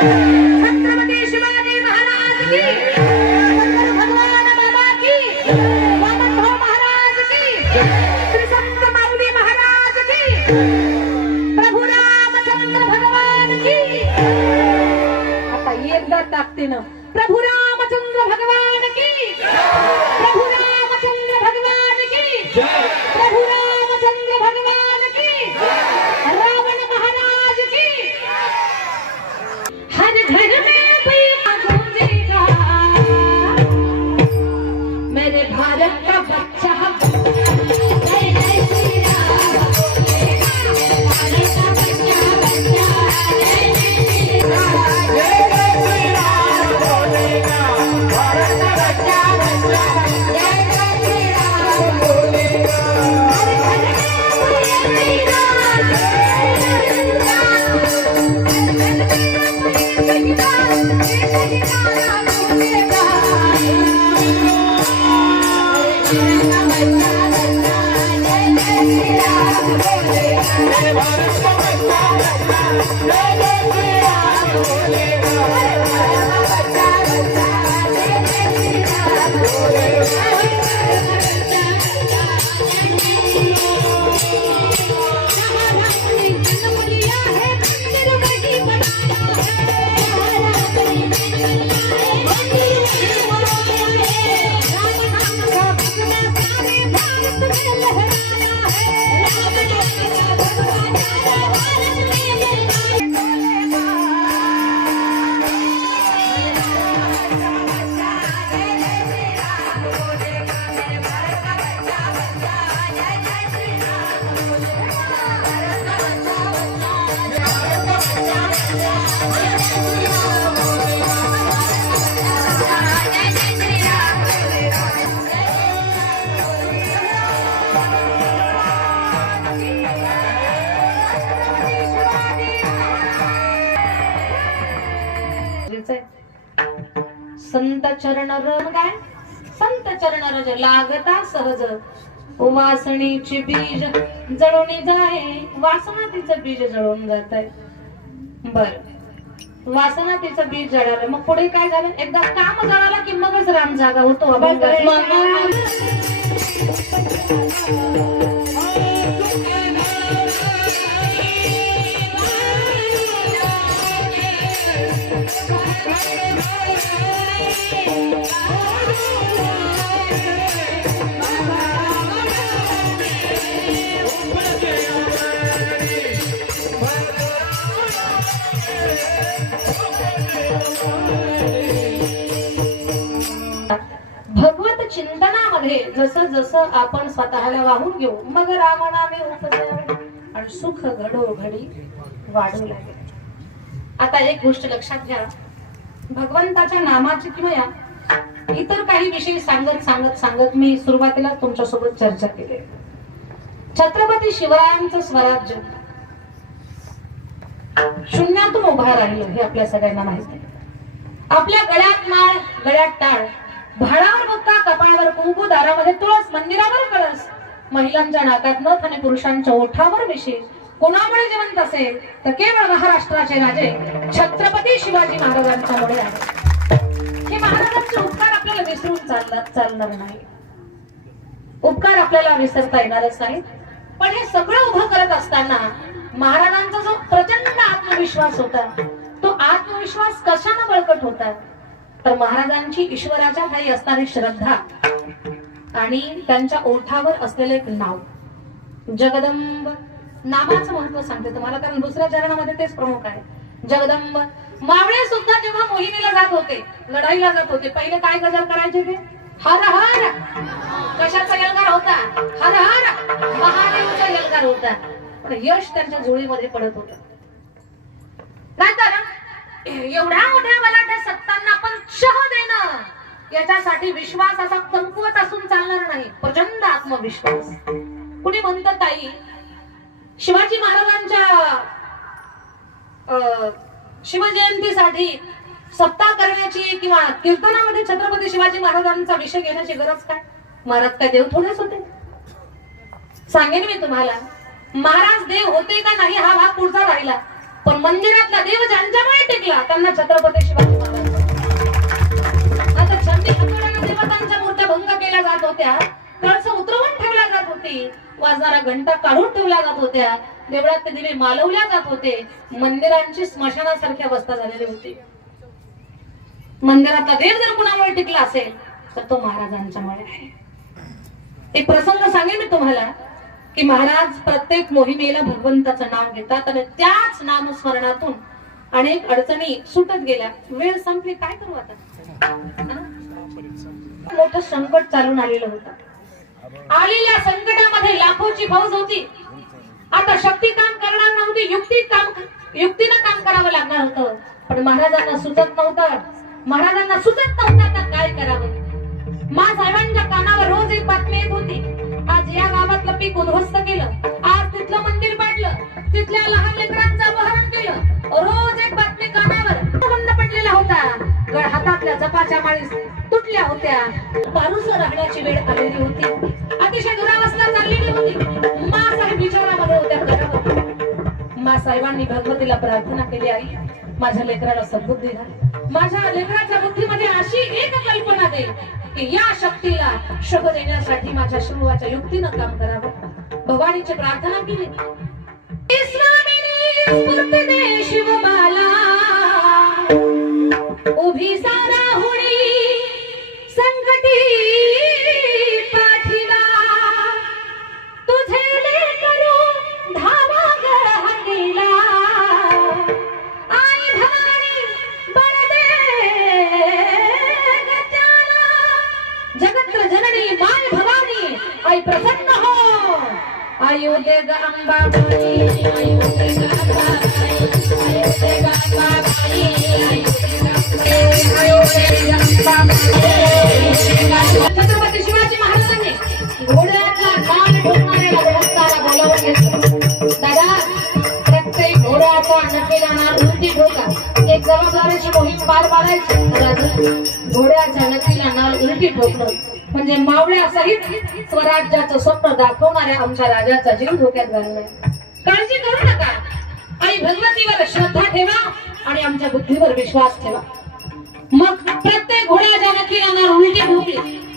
छत्रपती चरण रम काय संत चरण रज लागता सहज. वासणीची बीज जळून जाय वासना तिचं बीज जळून जात आहे बर. वासना तिचं बीज जळालं मग पुढे काय झालं? एकदा काम जळालं की मगच राम जागा होतो. भगवत चिंतनामध्ये जसं जसं आपण स्वतःला वाहून घेऊ मग रामनामे उपजावे आणि सुख घडोघडी वाढू लागेल. आता एक गोष्ट लक्षात घ्या. भगवंताच्या नामाची किंवा इतर काही विषय सांगत सांगत सांगत मी सुरुवातीला तुमच्यासोबत चर्चा केली. छत्रपती शिवरायांचं स्वराज्य. शून्यातून उभा राहिलं हे आपल्या सगळ्यांना माहिती आहे. आपल्या गळ्यात माळ गळ्यात टाळ भाडावर बघता कपाळावर कुंकू दारामध्ये तुळस मंदिरावर कळस महिलांच्या नाकात नथ आणि पुरुषांच्या ओठावर विशेष कोणामुळे जिवंत असेल तर केवळ महाराष्ट्राचे राजे छत्रपती शिवाजी महाराजांच्यामुळे आहे. हे महाराजांचे उपकार आपल्याला विसरून चालणार नाही. उपकार आपल्याला विसरता येणारच नाही पण हे सगळं उभं करत असताना महाराजांचा जो प्रचंड आत्मविश्वास होता तो आत्मविश्वास कशानं बळकट होता? तर महाराजांची ईश्वराच्या ठाई असणारी श्रद्धा आणि त्यांच्या ओठावर असलेलं एक नाव जगदंब. नामाचं महत्त्व सांगते तुम्हाला कारण दुसऱ्या चरणामध्ये तेच प्रमुख आहे. जगदंब. मावळे सुद्धा जेव्हा मोहिमेला जात होते लढाईला जात होते पहिले काय गजर करायचे ते? हर हर. कशाचा यलगार होता? हर हर. महादेवचा यलगार होता. पण यश त्यांच्या झुळीमध्ये पडत होत. नाहीतर एवढ्या मोठ्या बलाढ्य सत्तांना पण शह देणं याच्यासाठी विश्वास असा कमकुवत असून चालणार नाही. प्रचंड आत्मविश्वास. कुणी म्हणतं ताई शिवाजी महाराजांच्या शिवजयंतीसाठी सप्ताह करण्याची किंवा कीर्तनामध्ये छत्रपती शिवाजी महाराजांचा विषय घेण्याची गरज काय? महाराज काय देव थोडेच होते? सांगेन मी तुम्हाला. महाराज देव होते का नाही हा भाग पुढचा राहिला. पण मंदिरातला देव ज्यांच्यामुळे टिकला त्यांना छत्रपती शिवाजी महाराज. आता छंदी हातोड्यानं देवतांच्या मूर्त्या भंग केल्या जात होत्या. कळस उतरवून ठेवल्या होती वाजणारा घंटा काढून ठेवल्या जात होत्या. देवळात ते दिवे मालवल्या जात होते. मंदिरांची स्मशानासारखी अवस्था झालेली होती. मंदिरातला देव जर कुणामुळे टिकला असेल तर तो महाराजांच्यामुळे आहे. एक प्रसंग सांगेन मी तुम्हाला की महाराज प्रत्येक मोहिमेला भगवंताचं नाव घेतात आणि त्याच नामस्मरणातून अनेक अडचणी सुटत गेल्या. वेळ संपली काय करू आता? मोठं संकट चालून आलेलं होतं. आलेल्या संकटामध्ये लाखोची फौज होती. आता शक्ती काम करणार नव्हती युक्ती काम युक्तीनं काम करावं लागणार होतं. पण महाराजांना सुचत नव्हतं. महाराजांना सुचत नव्हतं आता काय करावं. मा साहेबांच्या कानावर रोज एक बातमी येत होती. आज या गावातलं पीक उद्ध्वस्त केलं. आज तिथलं मंदिर पाडलं. तिथल्या लहान लेकरांचं अपहरण केलं. रोज एक बातमी कानावर. बंद पडलेला होता. गड हातातल्या जपाच्या माळी तुटल्या होत्या. पारुस राहण्याची वेळ आलेली होती. अतिशय दुरावस्था चाललेली होती. मा साहेब विचारामध्ये होत्या करावं मा साहेबांनी भगवतीला प्रार्थना केली आई माझ्या लेकराला सद्बुद्धी घाल. माझ्या लेकराच्या बुद्धीमध्ये अशी एक कल्पना दे की या शक्तीला शब देण्यासाठी माझ्या शिवाच्या युक्तीनं काम करावं. भवानीची प्रार्थना केली. स्वामिनी स्फूर्ती दे शिवबाला. उभी सार छत्रपती शिवाजी महाराजांनी कान बोलावून घेतलं. दादा प्रत्येक घोड्याचा नक्कीला नाल उलटी ठोका. एक जबाबदारीची मोहीम पार पाडायची. राजा घोड्याच्या उलटी म्हणजे मावळ्यासहित स्वराज्याचं स्वप्न दाखवणाऱ्या आमच्या राजाचा जीव धोक्यात घालणार काळजी करू नका. आणि भगवतीवर श्रद्धा ठेवा. आणि आमच्या बुद्धीवर विश्वास ठेवा. मग प्रत्येक घोड्याच्या नक्कीला येणार उलटी ठोकली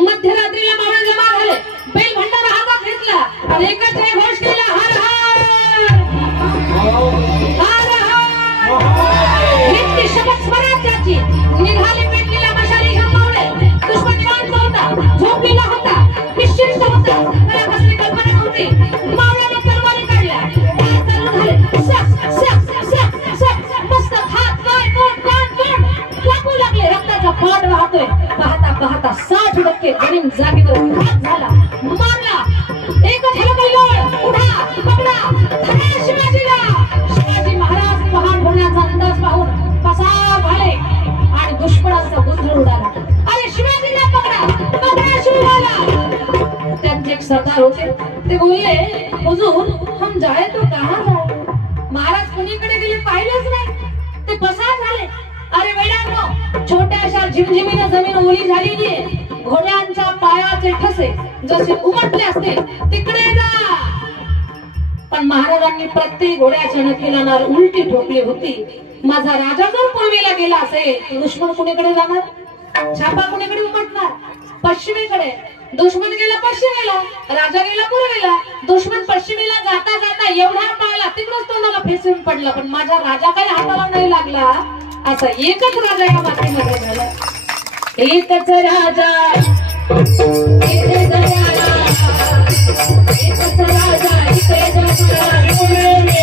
मध्यरात्रीला मावळे जमा झाले. बैल भंडारा हातात घेतला. आणि एकत्र घोष केला हर हर. हर हर. इतकी शपथ स्वराज्याची निघाले पेटलेल्या मशाली झंपावले दुश्मन निवांत होता. झोपलेला होता. निश्चित होता. हुजूर हम जाए तो कहा जाए महाराज कुणीकडे गेले पाहिलंच नाही. ते पसार झाले. अरे वेडांनो छोट्याशा झिमझिमीनं जमीन ओली झालेली आहे. घोड्यांच्या पायाचे ठसे जसे उमटले असते तिकडे जा. पण महाराजांनी प्रत्येक घोड्याच्या नखीला नार उलटी ठोकली होती. माझा राजा जर पूर्वेला गेला असेल दुश्मन कुणीकडे जाणार? छापा कुणीकडे उमटणार? पश्चिमेकडे. दुश्मन गेला पश्चिमेला राजा गेला पूर्वेला दुश्मन पश्चिमेला जाता जाता एवढा पाहिला तिकडच तोंडाला फेसून पडला पण माझा राजा काही हाताला नाही लागला. असा एकच राजा या मातीमध्ये झाला. एकच राजा इथे जगाला. एकच राजा इथे रामानामे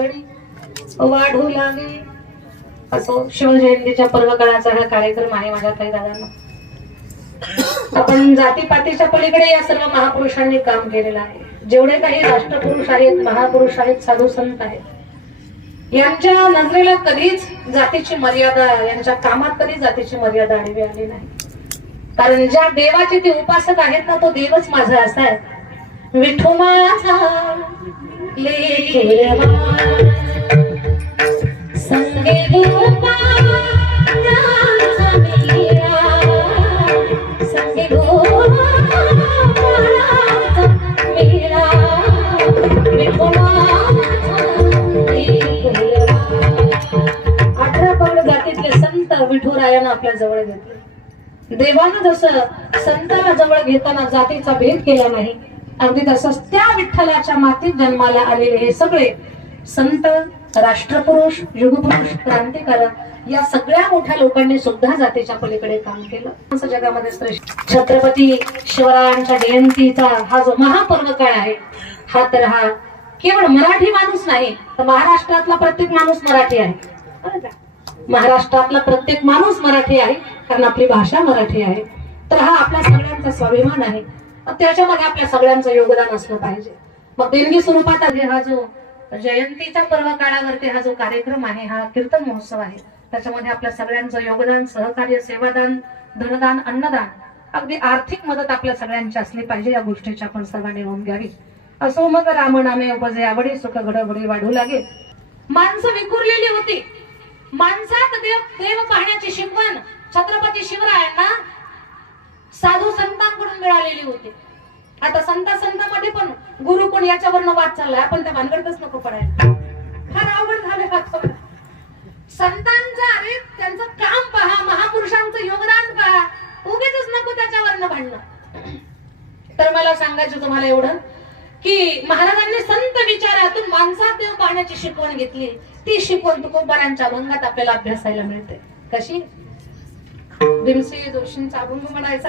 घडो वाढू लागे असो शिवजयंतीच्या पर्व काळाचा हा कार्यक्रम आहे माझ्या काही दादांना. आपण जातीपातीच्या पलीकडे या सर्व महापुरुषांनी काम केलेलं आहे. जेवढे काही राष्ट्रपुरुष आहेत महापुरुष आहेत साधू संत आहेत यांच्या नजरेला कधीच जातीची मर्यादा यांच्या कामात कधी जातीची मर्यादा आडवी आली नाही. कारण ज्या देवाचे ते उपासक आहेत ना तो देवच माझा असा आहे. विठू ले अठरा संत विठुरायानं आपल्या जवळ घेतले देवानं जसं संताला जवळ घेताना जातीचा भेद केला नाही अगदी तसंच त्या विठ्ठलाच्या मातीत जन्माला आलेले हे सगळे संत राष्ट्रपुरुष युगपुरुष क्रांतिकारक या सगळ्या मोठ्या लोकांनी सुद्धा जातीच्या पलीकडे काम केलं. जगामध्ये श्रेष्ठ. छत्रपती शिवरायांच्या जयंतीचा हा जो महापर्व काळ आहे हा तर हा केवळ मराठी माणूस नाही तर महाराष्ट्रातला प्रत्येक माणूस मराठी आहे. महाराष्ट्रातला प्रत्येक माणूस मराठी आहे कारण आपली भाषा मराठी आहे. तर हा आपल्या सगळ्यांचा स्वाभिमान आहे. त्याच्यामध्ये आपल्या सगळ्यांचं योगदान असलं पाहिजे. मग देणगी स्वरूपात हा जो जयंतीच्या पर्व काळावरती हा जो कार्यक्रम आहे हा कीर्तन महोत्सव आहे त्याच्यामध्ये आपल्या सगळ्यांचं योगदान सहकार्य सेवादान धनदान अन्नदान अगदी आर्थिक मदत आपल्या सगळ्यांची असली पाहिजे या गोष्टीची आपण सर्वांनी नोंद घ्यावी. असो मग रामनामे उपजे आवडी सुख घडवडी वाढू लागे. माणसं विखुरलेली होती. माणसात देव देव पाहण्याची शिकवण छत्रपती शिवरायांना साधू संत मिळालेली होती. आता संत संतामध्ये पण गुरु कोण याच्यावरनं वाद चाललाय? आपण त्या भानगडच नको पडायला. फार अवघड झालं हा संतांचा संतांचं अरे त्यांचं काम पहा महापुरुषांचं योगदान पहा. उगीच नको त्याच्यावरनं भांडणं. तर मला सांगायचं तुम्हाला एवढं की महाराजांनी संत विचारातून माणसात देव पाहण्याची शिकवण घेतली. ती शिकवण तुकोबारांच्या अभंगात आपल्याला अभ्यासायला मिळते. कशी? भीमसी जोशींचा अभंग म्हणायचा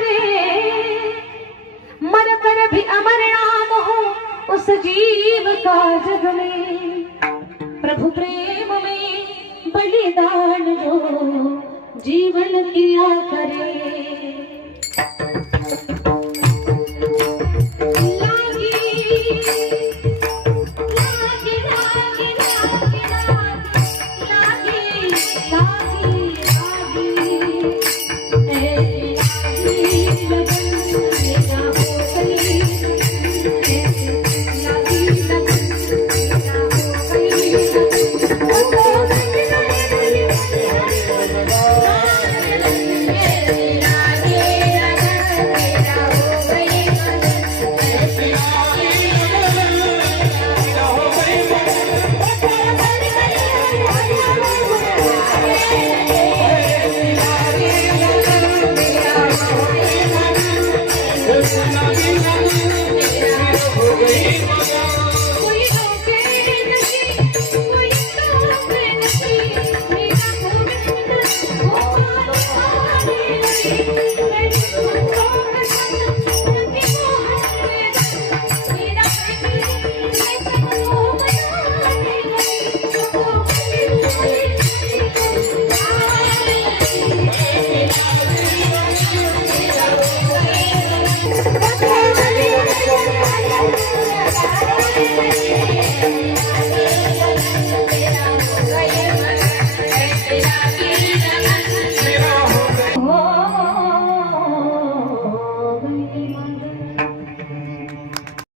करे। मर कर भी अमर नाम हो उस जीव का जग में। प्रभु प्रेम में बलिदान हो जीवन किया करे।